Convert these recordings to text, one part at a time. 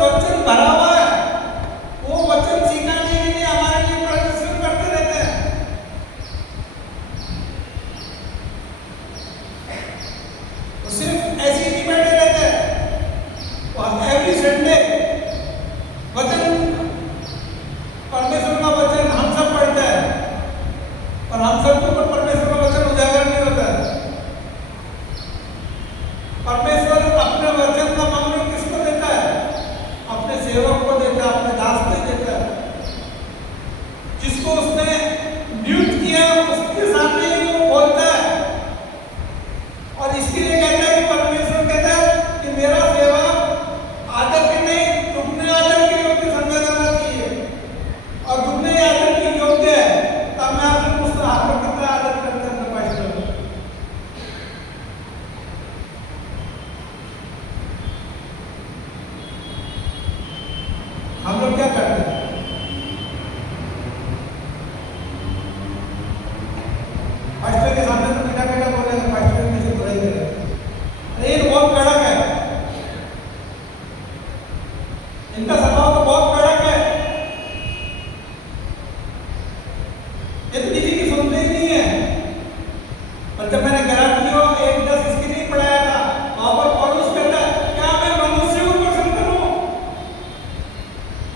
वचन भरा हुआ है, वो वचन सिखाने के लिए हमारे लिए परिश्रम सेवक को देता है, अपने दास को देता है। जिसको उसने नियुक्त किया उसके सामने ही वो बोलता है। और इसके लिए कहता है कि परमेश्वर कहता है कि मेरा सेवा आदर के नहीं, दुगने आदर के योग्य समझा जाना चाहिए। और दुगने आदर के योग्य है, तब मैं आपसे पूछता हूं, आपको कितना आदर करते हैं अपने पास्टर को? हम लोग क्या करते हैं? पास्टर के सामने तो बेटा बेटा बोलेगा, पास्टर में से बुराई करेगा, अरे ये बहुत कड़क है, इनका स्वभाव तो बहुत कड़क है, ये तो किसी की सुनते ही नहीं है। और जब मैंने गलातियों 1:10 इसकी नहीं पढ़ाया था, वहां पर पौलुस कहता है क्या मैं मनुष्य को पसंद करूं?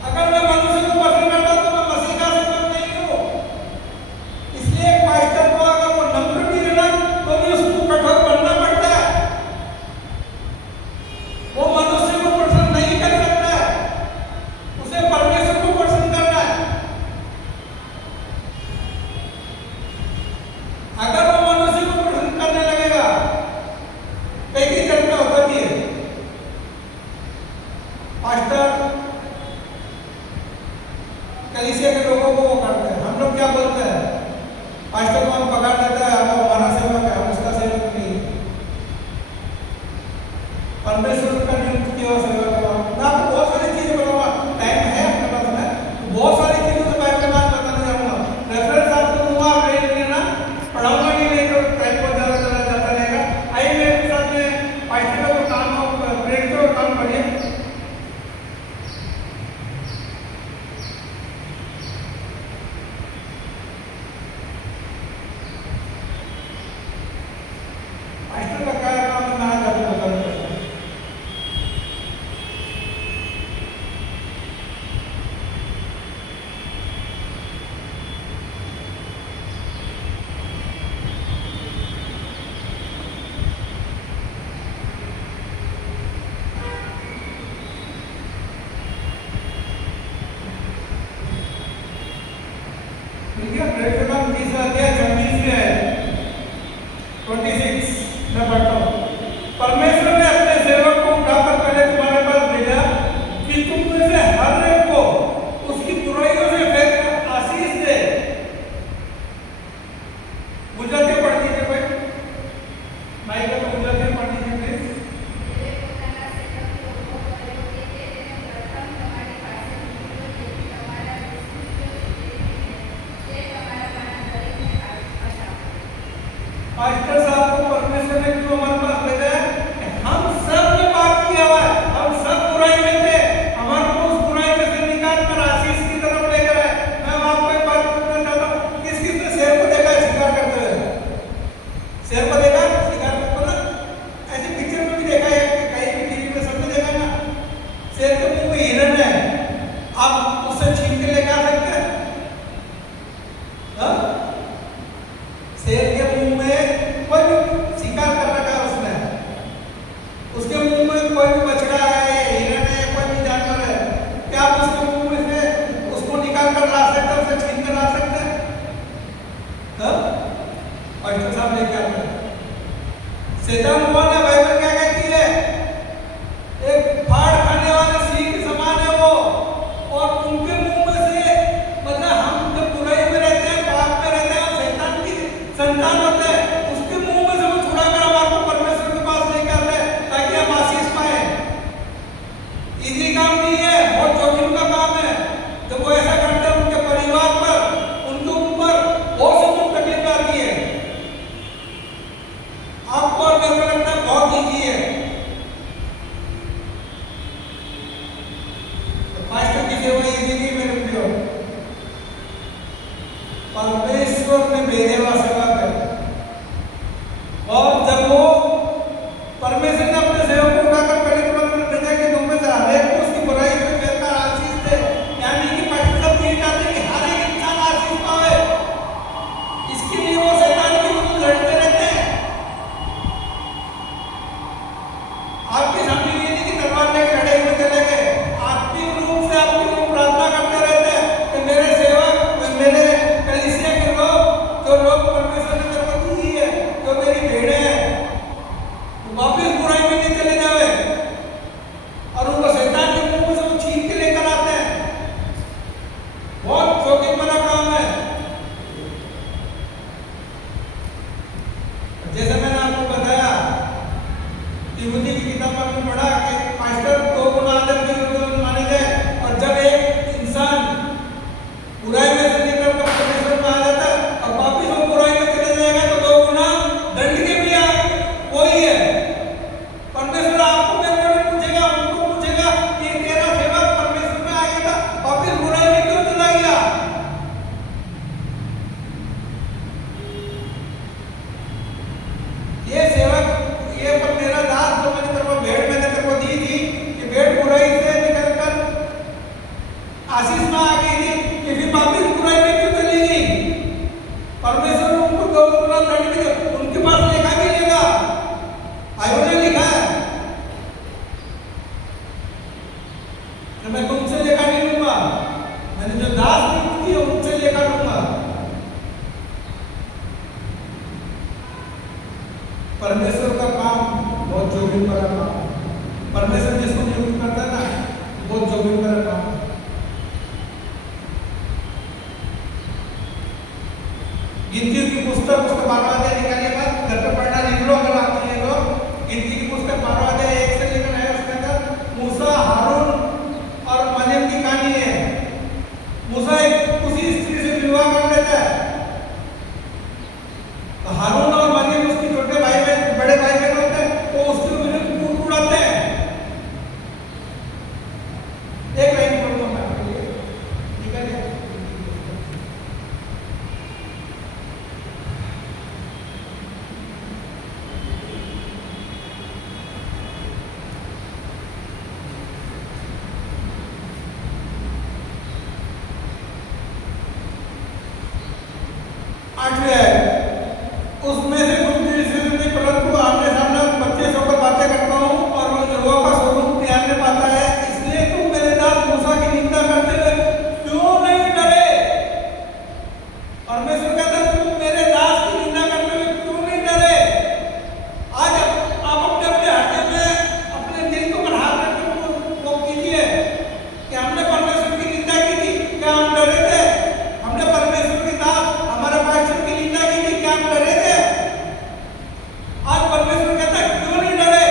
अगर मैं मनुष्य को पसंद करता तो मैं मसीह का सेवक नहीं हूं। इसलिए एक पास्टर को अगर वो नम्र भी है ना, तो भी उसको कठोर बनना पड़ता है। वो मनुष्य को पसंद नहीं कर सकता है, उसे परमेश्वर को पसंद करना है। अगर वो मनुष्य को पसंद करने लगेगा, कई चर्चा होता भी है, पास्टर कलीसिया के लोगों को वो करते हैं। हम लोग क्या बोलते हैं? पास्टर को हम पकड़ देता है, वो हमारा सेवक है, हम उसका सेवक नहीं है। परमेश्वर का नियुक्त किया हुआ सेवक है। मैं आपको बहुत सारी चीजें बताऊंगा, टाइम है आपके पास में, बहुत सारी चीजें तो बाइबल में बात बताने जाऊंगा। रेफरेंस आपको दूंगा, आप रेट लेना, पढ़ाऊंगा नहीं, नहीं तो टाइम बहुत ज्यादा चला जाता रहेगा। आइए मेरे साथ में पास्टर का काम हो, प्रेरित का काम करिए। पास्टर का क्या काम है, मैं आज आपको बताना चाहता हूं। ठीक है, प्रेरित का काम 30 अध्याय 26 में है, 26 मैं पढ़ता हूं। परमेश्वर ने अपने सेवक को उठाकर पहले तुम्हारे पास भेजा कि तुम में से हर एक को उसकी बुराइयों से फेंक आशीष दे। गुजराती पढ़ दीजिए कोई, माइक में गुजराती पढ़ दीजिए प्लीज। पास्टर साहब को परमेश्वर ने क्यों हमारे पास भेजा है? हम सब ने पाप किया हुआ है, हम सब बुराई में थे, हमारे को उस बुराई में से निकाल कर आशीष की तरफ लेकर आए। मैं आपको एक बात पूछना चाहता हूँ, किस किसने शेर को देखा है शिकार करते हुए? शेर को देखा शिकार करते ना, ऐसी पिक्चर में भी देखा है, कहीं भी टीवी में सबने देखा है ना। शेर के मुंह में हिरन है, आप उससे छीन के लेकर आ सकते हैं? शेर के मुंह में कोई भी शिकार कर रखा है उसने, उसके मुंह में कोई भी बछड़ा है, हिरन है, कोई भी जानवर है, क्या आप उसके मुंह में से उसको निकाल कर ला सकते हैं, उसे छीन कर ला सकते हैं? पास्टर साहब ने क्या कहा? शैतान कौन है? बाइबल क्या कहती है? एक फाड़ खाने वाले सिंह के समान है वो, और उनके मुंह में से, मतलब हम जब बुराई में रहते हैं, पाप में रहते हैं, और शैतान की संतान होते हैं, उसके मुंह में से वो छुड़ा कर हमारे को परमेश्वर के पास लेके आता है ताकि हम आशीष पाए। इजी काम नहीं है, बहुत जोखिम का काम है। जब वो ऐसा करते हैं, उनके परिवार पर, उनके ऊपर बहुत सी दुख तकलीफ आती है। आपको और मेरे को लगता है बहुत इजी है। तो पास्टर की सेवा इजी नहीं मेरे प्रियो, परमेश्वर ने भेजे हुआ सेवक है। और जब वो परमेश्वर ने अपने सेवक को उठाकर पहले तुम्हारे भेजा कि तुम में से हर एक को उसकी बुराई से फेंककर आशीष दे, यानी कि पास्टर साहब ये कि मैं तुमसे लेखा नहीं लूंगा, मैंने जो दास नियुक्त किए उनसे लेखा लूंगा। परमेश्वर का काम बहुत जोखिम भरा काम है। परमेश्वर जिसको नियुक्त करता है ना, बहुत जोखिम भरा काम है। गिनती की पुस्तक उसका 12वां अध्याय निकालने के बाद घर पे पढ़ना लिख लो अगर आप चाहिए तो। गिनती की पुस्तक 12वां अध्याय 1 से लेकर है, उसके अंदर मूसा, हारून और मरियम की कहानी है। मूसा एक उसी स्त्री से विवाह कर लेता है, तो हारून और मरियम उसके छोटे भाई बहन, बड़े भाई बहन होते हैं, तो उसके विरुद्ध कूट उड़ाते हैं। एक लाइन पढ़ लो मैं आपके लिए, ठीक है? 8वें आयत, उसमें से कुछ दिन इसलिए नहीं, परंतु आमने सामने बच्चे से होकर बातें करता हूँ और वो यहोवा का स्वरूप ध्यान में पाता है, इसलिए तुम मेरे दास मूसा की निंदा करते हुए क्यों नहीं डरे? परमेश्वर कहता है तुम मेरे दास की निंदा करते हुए क्यों नहीं डरे? आज आप अपने अपने हृदय में अपने दिल को बढ़ा करके वो कीजिए कि हमने परमेश्वर की निंदा की थी, क्या हम डरे थे? हमने परमेश्वर के दास हमारे पास्टर की निंदा की थी, क्या हम डरे थे? आज परमेश्वर कहता है क्यों नहीं डरे?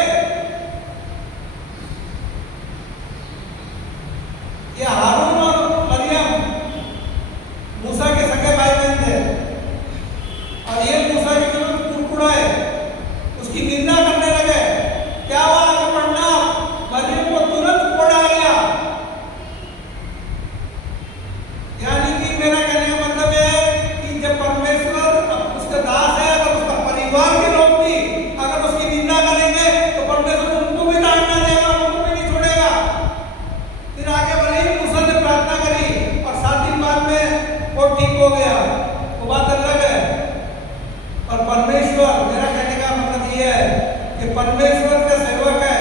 ये हारून और मरियम मूसा के सगे भाई बहन थे और ये मूसा के विरुद्ध कुड़कुड़ाए, उसकी निंदा करने लगे। क्या हुआ? आगे पढ़ना, मरियम को तुरंत कोड़ा गया। यानी कि मेरा कहने का मतलब है कि जब परमेश्वर उसका दास है, अगर उसका परिवार के लोग भी अगर उसकी निंदा करेंगे तो परमेश्वर उनको भी डांटना देगा, उनको भी नहीं छोड़ेगा। फिर आगे भले ही मूसा ने प्रार्थना करी और 7 दिन बाद में वो ठीक हो गया, वो बात अलग है। और परमेश्वर, मेरा कहने का मतलब ये है कि परमेश्वर का सेवक है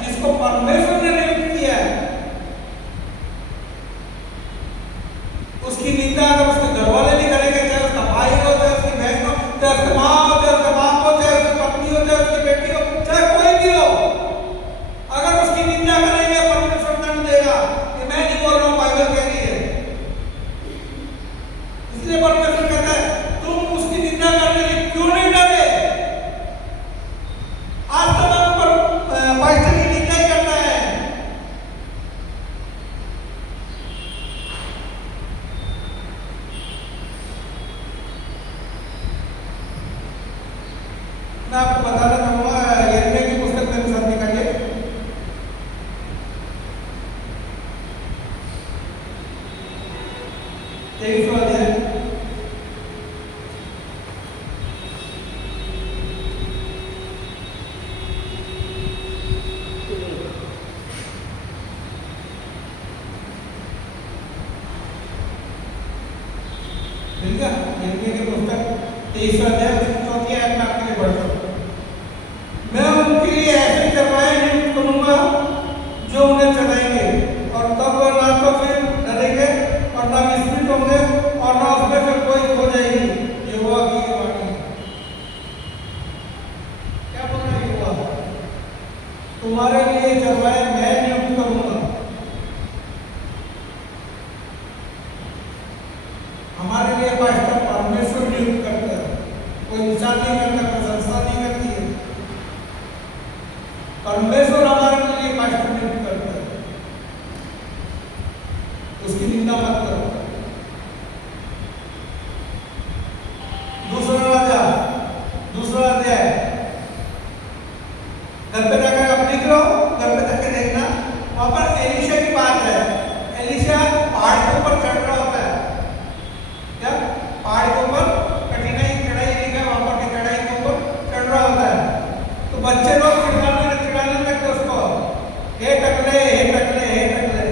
जिसको परमेश्वर ने नियुक्त किया है, उसकी निंदा अगर उसके घर वाले भी करेंगे, चाहे उसका भाई हो, चाहे उसकी बहन हो, चाहे उसकी माँ हो, चाहे उसका बाप हो, चाहे उसकी पत्नी हो, चाहे उसकी बेटी हो, चाहे कोई भी हो, अगर उसकी निंदा करेंगे परमेश्वर दंड देगा। कि मैं नहीं बोल रहा हूँ, बाइबल कह रही है। इसलिए परमेश्वर कहता है तुम उसकी निंदा करने से क्यों नहीं डरे? आज तक आप पास्टर की निंदा ही करता है। मैं आपको बताना चाहूंगा, यिर्मयाह की पुस्तक मेरे साथ निकालिए। तेईसवां अध्याय, ठीक है? यिर्मयाह की पुस्तक 23वां अध्याय, उसकी 4थी आयत में आपके लिए पढ़ता हूं। मैं उनके लिए ऐसे चरवाहे नियुक्त करूंगा जो उन्हें चलाएंगे, और तब वह ना तो फिर डरेंगे और ना विस्मित होंगे और ना उसमें से कोई खो जाएगी। यहोवा की ये वाणी है। क्या बोल रहा है यहोवा? तुम्हारे लिए चरवाहे मैं नियुक्त करूंगा। हमारे लिए पास्टर परमेश्वर नियुक्त करता है, कोई इंसान नहीं करता, कोई संस्था नहीं करती है। परमेश्वर हमारे लिए पास्टर नियुक्त करता है। उसकी निंदा मत करो। दूसरा अध्याय, घर पे जाकर आप लिख लो, घर पे जाकर देखना, वहां पर एलीशा की बात है। एलीशा पहाड़ के ऊपर चढ़ रहा होता है। क्या? पहाड़ के ऊपर कठिनाई चढ़ाई लिखा है, वहां पर की चढ़ाई के ऊपर चढ़ रहा होता है। तो बच्चे लोग चिढ़ाने लगते उसको, हे टकले, हे टकले, हे टकले।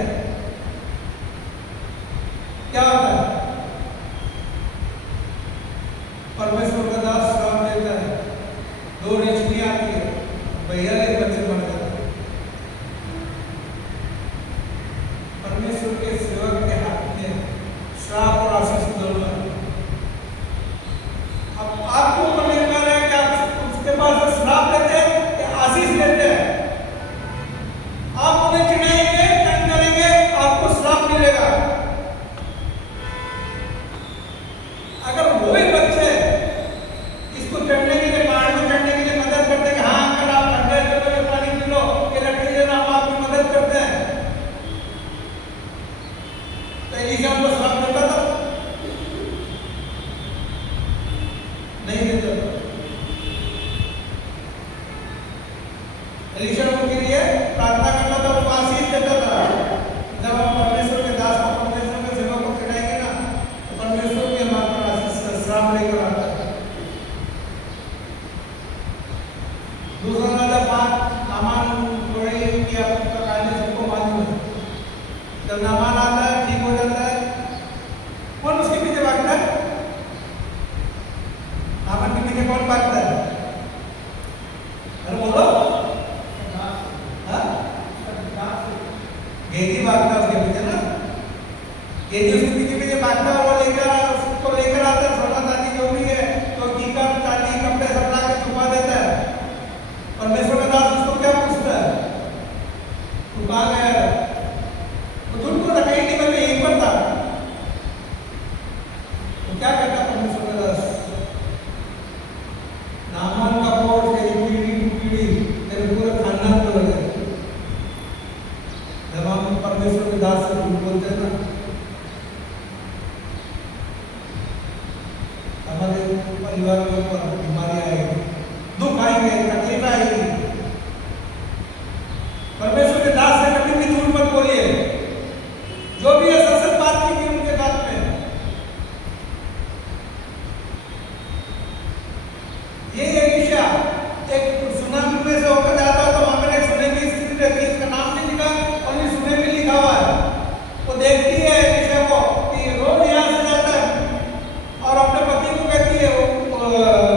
परमेश्वर के सेवक के हाथ में श्राप और आशीष दोनों है। अब आपको ऊपर निर्भर है कि आप उसके पास से श्राप लेते हैं या आशीष लेते हैं। आप उन्हें चिढ़ाएंगे, तंग करेंगे, आपको श्राप मिलेगा। अगर वही बच्चे इसको चढ़ने के लिए, पहाड़ में चढ़ने के लिए मदद करते हैं कि हाँ अंकल आप ठंडे जगह में पानी पी लो, ये लकड़ी देना, हम आपकी मदद करते हैं, तो एलीशा को श्राप देता था? नहीं देता था। एलीशा उनके लिए प्रार्थना करता था, उनको आशीष देता था। जब हम परमेश्वर के दास को, परमेश्वर के सेवक को चढ़ाएंगे ना, तो परमेश्वर के हमारे पर आशीष का श्राप लेकर आता है। दूसरा राजा 5 नामान थोड़ी की आपका कहानी सबको मालूम है। जब नामान आता है, ठीक हो जाता है, कौन उसके पीछे भागता है? नामान के पीछे कौन भागता है? अरे बोलो, गेदी भागता है उसके पीछे ना। गेदी उसके पीछे पीछे भागता है, वो लेकर उसको लेकर आता है, सोना चांदी जो भी है, तो कीकर चांदी कपड़े सब ला के छुपा देता है। परमेश्वर का दास उसको क्या पूछता है? तू कहाँ गया था? वो झूठ बोला, कहीं नहीं, मैं यहीं पर था। तो क्या कहता परमेश्वर का दास? नामान का कोट तेरी पीढ़ी टू पीढ़ी, तेरे पूरे खानदान को लगे। जब हम परमेश्वर के दास से झूठ बोलते हैं ना, हमारे परिवार के ऊपर बीमारी आएगी, दुख आएंगे, तकलीफ आएगी। परमेश्वर के दास से कभी भी झूठ मत बोलिए। जो भी है सच बात कीजिए उनके साथ में। ये एलीशा एक सुनामी में से होकर जाता है, तो वहां पर एक सुने की स्थिति रहती है, इसका नाम नहीं लिखा और ये सुने में लिखा हुआ है। वो देखती है एलीशा को कि रोज यहाँ से जाता है और अपने पति को कहती है, वो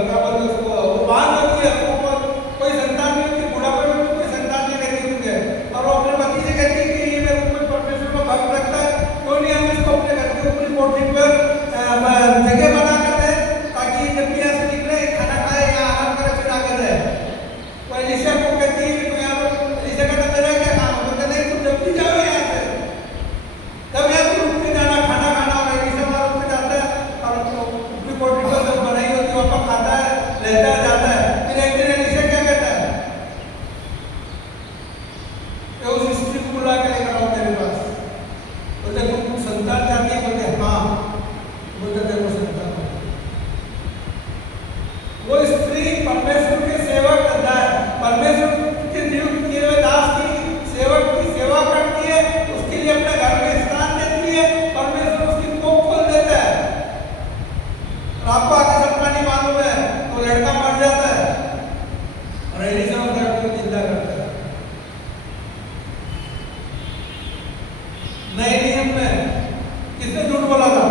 क्या बोलते हैं उसको, वो बात होती है, कोई संतान नहीं होती, बुढ़ापे में कोई संतान नहीं रहती मुझे, और वो अपने पति से कहती है कि ये मेरे ऊपर परमेश्वर को भक्त रखता है, क्यों नहीं हम इसको अपने घर के ऊपरी कोठरी पर जगह बना कर दे, ताकि जब भी यहाँ से निकले खाना खाए या आराम करे फिर आगे जाए। वो एलीशा को कहती है कि तू यहाँ पर, एलीशा कहता मेरा क्या काम है? कहता नहीं, तुम जब भी जाओ यहाँ से, तब यहाँ से रुक के जाना, खाना खाना। और एलीशा वहाँ रुक के जाता है और ऊपरी कोठरी पर जब बनाई होती है वहाँ पर खाता है, रहता है, जाता है। फिर एक दिन एलीशा क्या कहता है? उस स्त्री को बुला के लेकर आओ मेरे पास। बोलते तुम संतान चाहती है? बोलते हाँ। बोलते देखो संतान। वो स्त्री परमेश्वर के सेवक है, परमेश्वर के नियुक्त किए हुए दास की, सेवक की सेवा करती है, उसके लिए अपने घर में स्थान देती है, परमेश्वर उसकी कोख खोल देता है। और आपको आगे सपना नहीं मालूम है, तो लड़का मर जाता है और एलीशा उस लड़के को जिंदा करता है। नए नियम में किसने झूठ बोला था?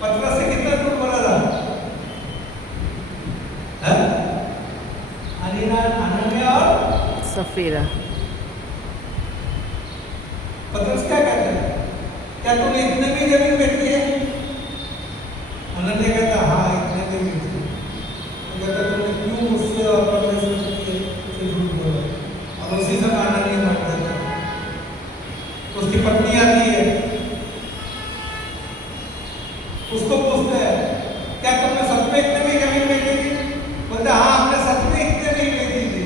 पतरस से कितना झूठ बोला था? अननिया और सफीरा। पतरस क्या कहता है? क्या तूने इतने भी जमीन बेची है? अनन्या कहता हाँ इतने भी बेची। तो कहता तुमने क्यों मुझसे और परमेश्वर से झूठ बोला? और उसी समय अनन्या मर जाता है। उसकी पत्नी आती है, उसको पूछते हैं क्या तुमने सच में इतने में जमीन बेची थी? बोलते हाँ हमने सच में इतने में बेची थी।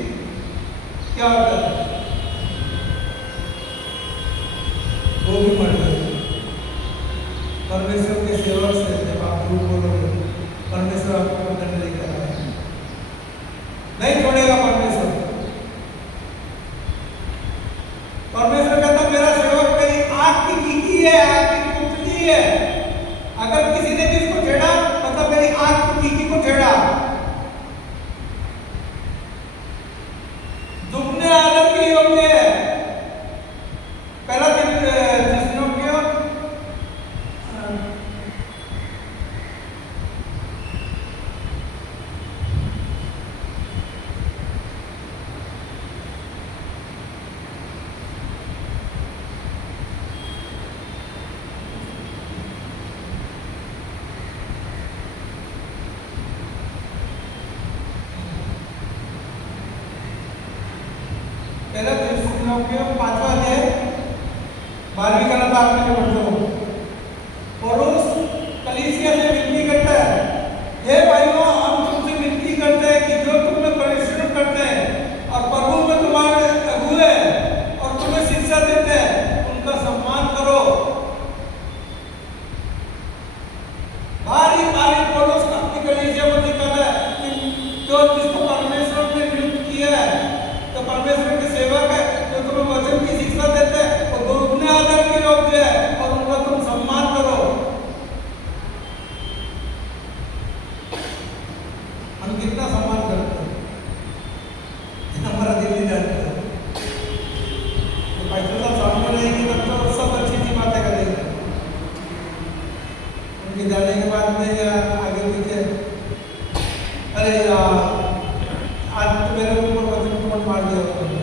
क्या होता है? वो भी मर गए। परमेश्वर के सेवक से जब आप झूठ बोलोगे, परमेश्वर आपको दंड लेकर आएगा, नहीं छोड़ेगा परमेश्वर। परमेश्वर कहता मेरा सेवक मेरी आँख की कीकी है, आँख की पुतली है। अगर किसी ने भी इसको छेड़ा, मतलब मेरी आँख की कीकी को छेड़ा, दुगने आदत के योग्य है। पहला जिस योग्य पांचवा अध्याय 12वीं कलम आपने जो पढ़ते हो, पौलुस कलीसिया से विनती करता है, हे भाइयों हम तुमसे विनती करते हैं कि जो तुम में परिश्रम करते हैं और प्रभु में तुम्हारे अगुए और तुम्हें शिक्षा देते हैं उनका सम्मान करो। बारी बारी पौलुस अपनी कलीसिया को दिखाता है कि जो जिसको परमेश्वर ने नियुक्त किया है, तो परमेश्वर के सेवक है, जो तुम्हें वचन की शिक्षा देते हैं वो दोगुने आदर के योग्य है और उनका तुम सम्मान करो। हम कितना सम्मान करते हैं, हमारा दिल नहीं जाता है। तो पास्टर साहब सामने रहेंगे तब तो सब अच्छी अच्छी बातें करेंगे, उनके जाने के बाद में या आगे पीछे, अरे यार आज तो मेरे ऊपर वचन कौन मार दिया उन्होंने,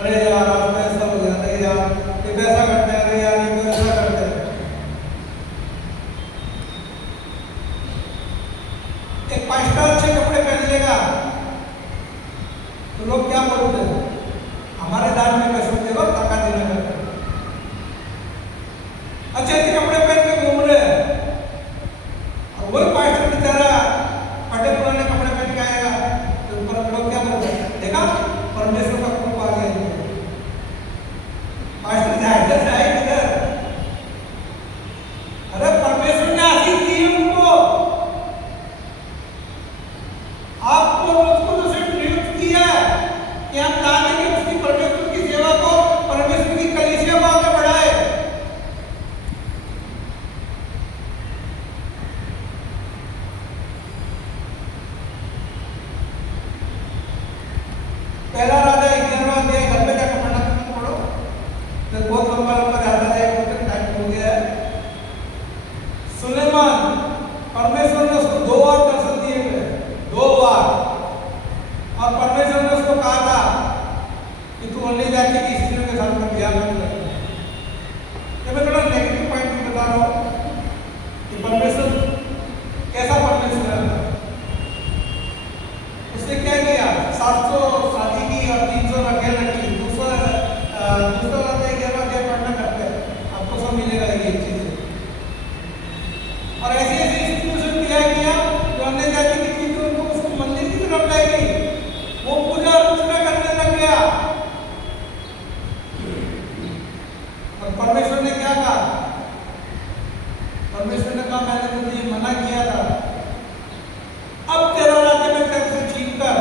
अरे यार आज तो ऐसा हो गया, अरे यार ये तो ऐसा करते हैं, अरे यार ये तो ऐसा करते हैं। एक पास्टर अच्छे कपड़े पहन लेगा तो लोग क्या बोलते हैं, हमारे दान में पैसे देगा टाका देना करते हैं। अच्छे अच्छे कपड़े पहन के घूम रहे हैं और वो पास्टर बेचारा फटे पुराने कपड़े पहन के आएगा तो लोग क्या बोलते हैं, देखा परमेश्वर का कृपा आ गया। पास्टर जाए किधर, अरे परमेश्वर ने आशीष दी उनको, आपको मुझको तो सिर्फ नियुक्त किया है कि हम दान देंगे उसकी परमेश्वर की सेवा को, परमेश्वर की कलीसिया को आगे बढ़ाए। पहला राजा 11वां अध्याय घर पे जाकर पढ़ना पढ़ो, तो बहुत लंबा लंबा जाता जाएगा, तो टाइम हो गया है। सुलेमान परमेश्वर ने उसको 2 बार दर्शन दिए थे, 2 बार, और परमेश्वर ने उसको कहा था कि तू अन्य जाति की स्त्रियों के साथ में ब्याह मत कर। ये मैं थोड़ा नेगेटिव पॉइंट भी बता रहा हूँ कि परमेश्वर कैसा परमेश्वर है। उसने क्या किया, 700 शादी की और 300 रखेल रखी, दूसरा अध्याय 11वां अध्याय पढ़ना करते हैं, आपको सब मिलेगा ये चीजें। और ऐसे ऐसे इंस्टीट्यूशन दिया गया जो अन्य जाति की चीजें उनको उसको मंदिर की तरफ लाएगी, वो पूजा अर्चना करने लग गया। और परमेश्वर ने क्या कहा, परमेश्वर ने कहा मैंने तुझे मना किया था, अब तेरा राज्य में तेरे से छीन कर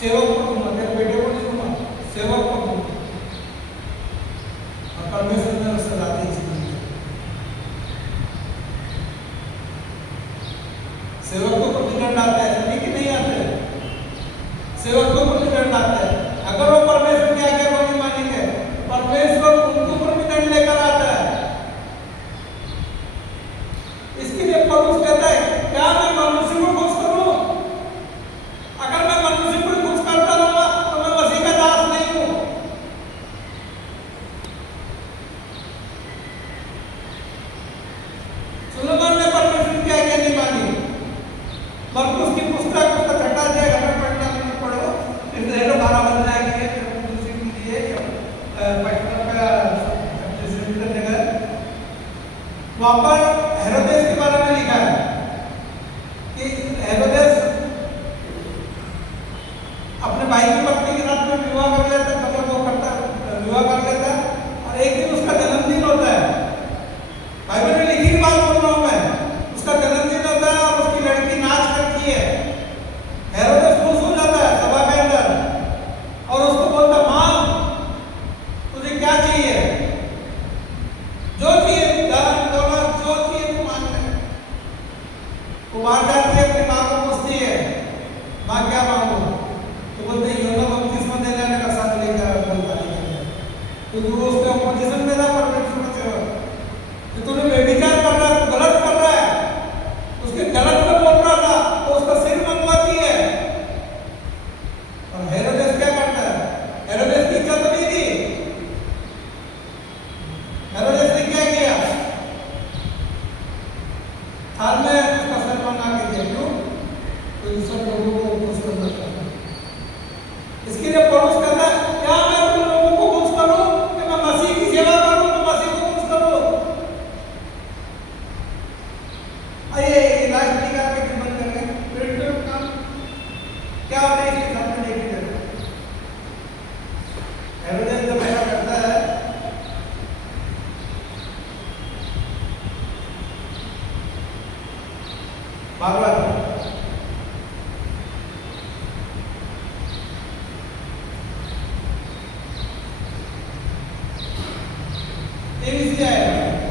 सेवक को दूंगा, तेरे बेटे को नहीं दूंगा, सेवक को दूंगा। और परमेश्वर ने उससे राज्य छीन लिया। सेवक को कुछ दंड आता है, सभी के नहीं आते, सेवक को कुछ दंड आता है। अगर वो परमेश्वर की आज्ञा को नहीं मानेंगे, परमेश्वर उनके ऊपर भी दंड लेकर आता है। इसके लिए पौलुस कहता है, क्या मैं मनुष्य को खुश करूं? अगर मैं मनुष्य को खुश करता रहूंगा तो मैं मसीह का दास नहीं हूं। सुलेमान ने परमेश्वर की आज्ञा नहीं मानी। मरकुस की पुस्तक उसका 6वां अध्याय घर में पढ़ना नहीं पढ़ो, फिर 12 बन जाएंगे, फिर दूसरी के लिए पढ़ना का डिस्ट्रीब्यूटर देगा। वहां पर हेरोदेस के बारे में लिखा है कि हेरोदेस अपने भाई की पत्नी के साथ में विवाह कर लेता, मतलब वो करता विवाह कर लेता, और एक दिन उसका जन्मदिन होता है। बाइबल में लिखी बात बोल रहा हूं मैं, उसका जन्मदिन होता है और उसकी लड़की नाच करती है। हेरोदेस खुश हो जाता है सभा के अंदर और उसको बोलता, मां तुझे क्या चाहिए, जो चाहिए धन दौलत जो चाहिए तू मांग ले। वो बाहर जाती है, अपनी माँ को पूछती है, माँ क्या मांगो? तो बोलते योना बपतिस्मा देने का साथ लेकर बोलता है, तो जो उसका पोजीशन में था परमेश्वर का सेवक, तो तूने व्यभिचार कर रहा है, गलत कर रहा है, उसके गलत में बोल रहा था, तो उसका सिर मंगवाती है। और हेरोदेस क्या करता है, हेरोदेस की इच्छा तो नहीं थी, हेरोदेस ने क्या किया, थाल में उसका सर मंगा के दिया। क्यों? तो सब लोगों को खुश करना चाहता है। इसके लिए पौलुस कहता है, क्या मैं तुम लोगों को भागवत तेईस क्या है,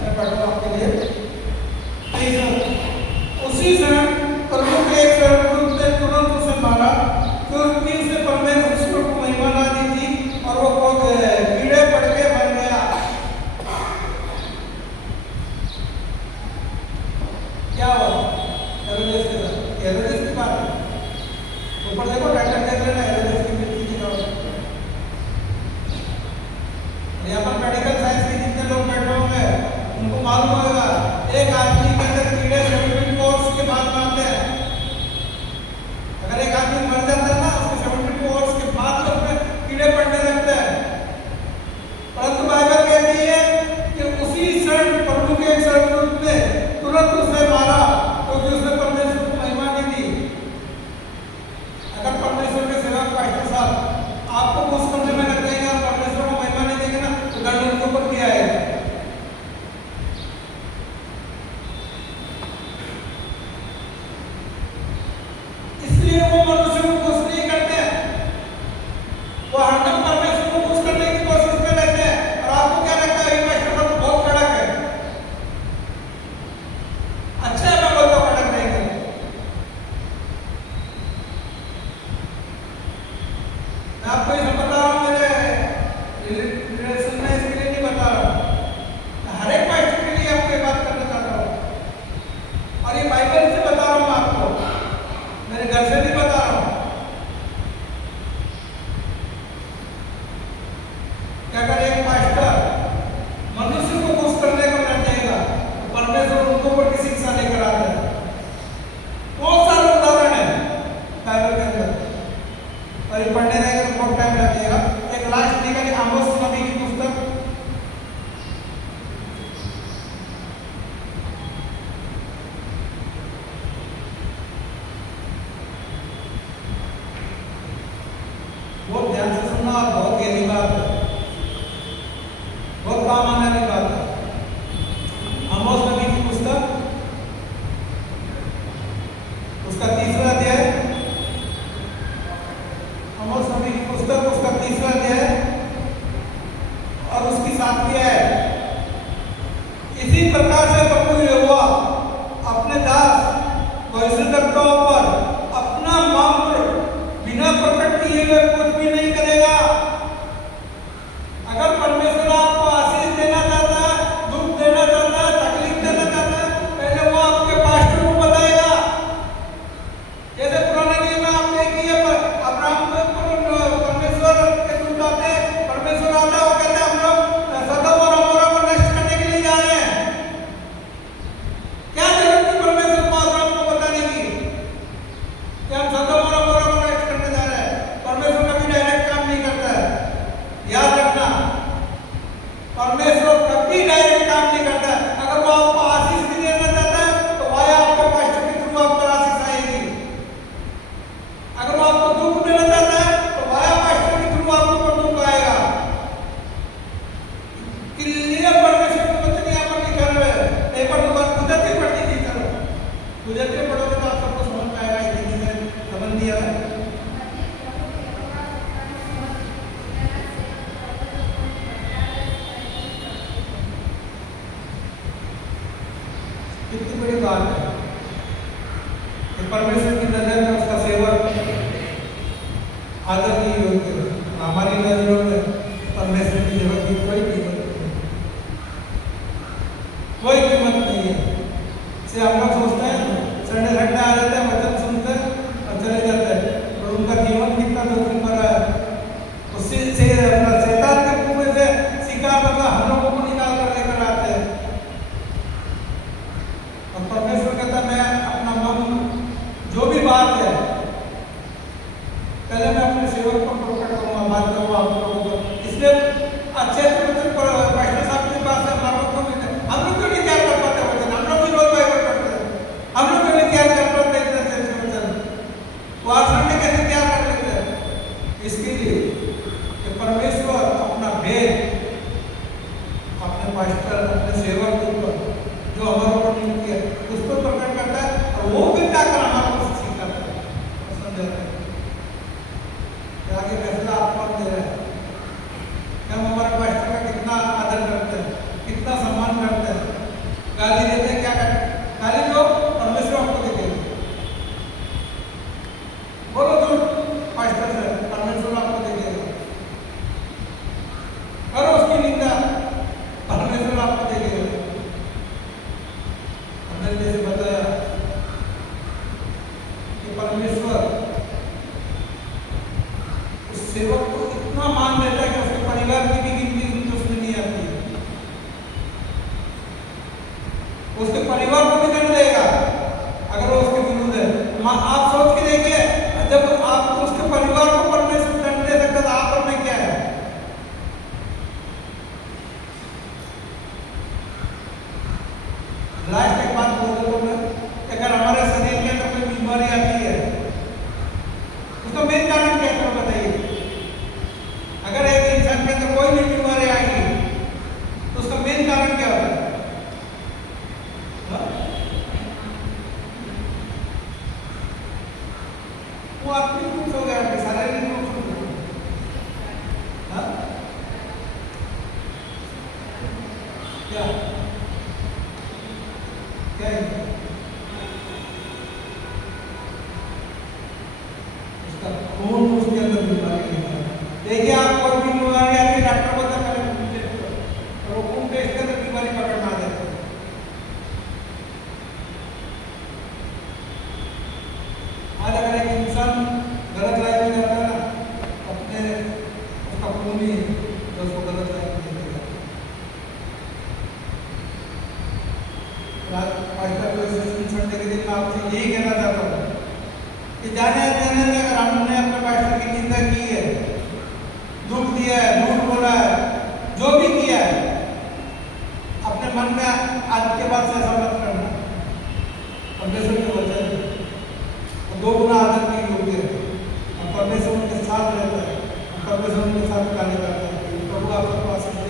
मैं पढ़ रहा हूँ आपके लिए। उसी क्षण प्रभु के एक स्वर्गदूत ने तुरंत उसे मारा, क्योंकि उसे परमेश्वर को महिमा ना दी थी और वो कीड़े पड़ के मर गया। क्या हुआ हेरोदेस के साथ? हेरोदेस की बात है, ऊपर देखो टाइटल देख लेना, हेरोदेस की मृत्यु की खबर। यहाँ पर मेडिकल साइंस के जितने लोग बैठे होंगे उनको मालूम होगा, एक आदमी के अंदर कीड़े 72 आवर्स के बाद मारते हैं। अगर एक आदमी मर जाता है ना, उसके 72 आवर्स के बाद तो उसमें कीड़े पड़ने लगते हैं। परंतु बाइबल कहती है कि उसी क्षण प्रभु के एक स्वर्गदूत ने तुरंत उसे मारा, क्योंकि उसने परमेश्वर को महिमा नहीं दी। अगर परमेश्वर के सेवक पास्टर साहब आपको घूस करने में लग जाएगा, परमेश्वर को महिमा नहीं देंगे ना, तो दंड उनके ऊपर किया है। इसलिए वो मनुष्य को खुश नहीं करते हैं, वो हरदम परमेश्वर को खुश करने की कोशिश में रहते हैं। और आपको क्या लगता है, ये पास्टर साहब बहुत कड़क है? अच्छा है, मैं बोलता हूँ कड़क नहीं है। मैं आपको ये बता रहा हूँ, मेरे रिलेशन में इसके लिए नहीं बता रहा हूँ, हर एक पास्टर के लिए आपको ये बात करना चाहता हूँ। और ये बाइबल से बता रहा हूँ आपको, मेरे घर से नहीं बता रहा हूँ। कि अगर एक पास्टर मनुष्य को खुश करने को लग जाएगा तो परमेश्वर उनको ऊपर की शिक्षा लेकर आता है। बहुत सारे उदाहरण है बाइबल के अंदर, और ये पढ़ने रहेगा तो बहुत टाइम लग जाएगा। एक लास्ट निकल आमोस नबी की पुस्तक, बहुत ध्यान से सुनना और बहुत गहरी बात है, बहुत काम आने वाली बात है। आमोस नबी की पुस्तक, उसका 3रा अध्याय, आमोस नबी की पुस्तक उसका 3रा अध्याय और उसकी 7वीं आयत। इसी प्रकार से प्रभु यहोवा अपने दास भविष्यद्वक्ताओं पर अपना मंत्र बिना प्रकट किए हुए कुछ भी नहीं करेगा। अगर परमेश्वर आपको आशीष देना चाहता है, दुख देना चाहता है, तकलीफ देना चाहता है, पहले वो आपके पास्टर को बताएगा। जैसे पुराने नियम में आपने किया, अब्राहम को परमेश्वर के दूत आते हैं, परमेश्वर आता है, वो कहते हैं हम लोग सदोम और अमोरा को नष्ट करने के लिए जा रहे हैं। क्या जरूरत थी परमेश्वर को अब्राहम को बताने की कि हम सदोम और अमोरा को नष्ट करने जा रहे हैं? परमेश्वर कभी डायरेक्ट काम नहीं करता है, याद रखना। परमेश्वर कभी डायरेक्ट काम नहीं करता है। अगर वो आपको आशीष भी देना चाहता है तो वह आपके पास्टर के थ्रू आप पर आशीष आएगी। अगर वो आपको दुख देना चाहता है तो वह पास्टर के थ्रू आपको पर दुख आएगा। इसलिए परमेश्वर को वचन यहाँ पर लिखा हुआ है, पेपर तो बात गुजरती पड़ती थी, चलो गुजरते पढ़ोगे तो आप सबको समझ पाएगा, इतनी से समझ दिया है। कितनी बड़ी बात है कि परमेश्वर की नजर में उसका सेवक आदर नहीं होते। हमारी नजरों में परमेश्वर की सेवक की कोई कीमत नहीं, कोई कीमत नहीं है। से हम लोग सोचते हैं संडे संडे आ जाते हैं, वचन सुनते हैं और चले जाते हैं, और उनका जीवन कितना जोखिम भरा है। उससे से अपना शैतान के कुएं से सीखा मतलब हम लोगों को निकाल कर लेकर आते हैं। और परमेश्वर कहता मैं अपना मन जो भी बात है पहले मैं अपने सेवक को प्रकट करूंगा, बात करूंगा आप लोगों को। इसलिए अच्छे वचन पास्टर साहब के पास हम लोग क्यों नहीं तैयार कर पाते वचन? हम लोग भी रोज बाइबल पढ़ते हैं, हम लोग क्यों नहीं तैयार कर पाते इतने अच्छे वचन? वो आज संडे कैसे तैयार कर लेते हैं? इसके लिए कि परमेश्वर अपना भेद अपने पास्टर अपने सेवक के ऊपर जो हमारे ऊपर नहीं किया उस पर प्रकट करता है। और वो भी जाकर हमारे को सिखाता है और समझाता है कि आगे फैसला आप कौन दे रहे हैं, कि हम हमारे पास्टर का कितना आदर करते हैं, कितना सम्मान करते हैं। गाली देते हैं, क्या करते हैं? गाली दो, परमेश्वर आपको देते हैं। बोलो झूठ पास्टर से, परमेश्वर आपको देगा। करो उसकी निंदा, परमेश्वर आपको देगा। हमने जैसे बताया कि परमेश्वर उस सेवक को इतना मान देता है कि उसके परिवार की भी गिनती उसमें नहीं आती है। उसके परिवार को भी दंड देगा अगर वो उसके विरुद्ध है। आप सोच के देखिए, जब आप उसके परिवार को परमेश्वर दंड दे सकता, तो आप और मैं क्या है? लास्ट एक बात बोल देता हूं मैं, अगर हमारे शरीर के अंदर कोई बीमारी आती है, उसका मेन कारण क्या है बताइए? अगर एक इंसान के अंदर कोई भी बीमारी आएगी तो उसका मेन कारण क्या होता है? वो आत्मिक रूप से हो गया, शारीरिक रूप से हो गया। क्या क्या है? उसका खून उसके अंदर बीमारी है। देखिए, आप कोई भी बीमारी आती है, डॉक्टर बोलता है पहले खून टेस्ट करो, और वो खून टेस्ट करके बीमारी पकड़ में आ जाती है। आज अगर एक इंसान गलत लाइफ में जाता है ना, अपने उसका खून ही जो उसको गलत लाइफ में लेके जाता है। संडे के दिन मैं आपसे यही कहना चाहता हूँ कि जाने अनजाने में अगर हमने अपने पास्टर की निंदा की है, दुख दिया है, झूठ बोला है, जो भी किया है, अपने मन में आज के बाद से ऐसा मत करना। परमेश्वर के वचन दो गुना आदर की योग्य है, और परमेश्वर उनके साथ रहता है, परमेश्वर उनके साथ कार्य करता है। प्रभु आप सबको आशीष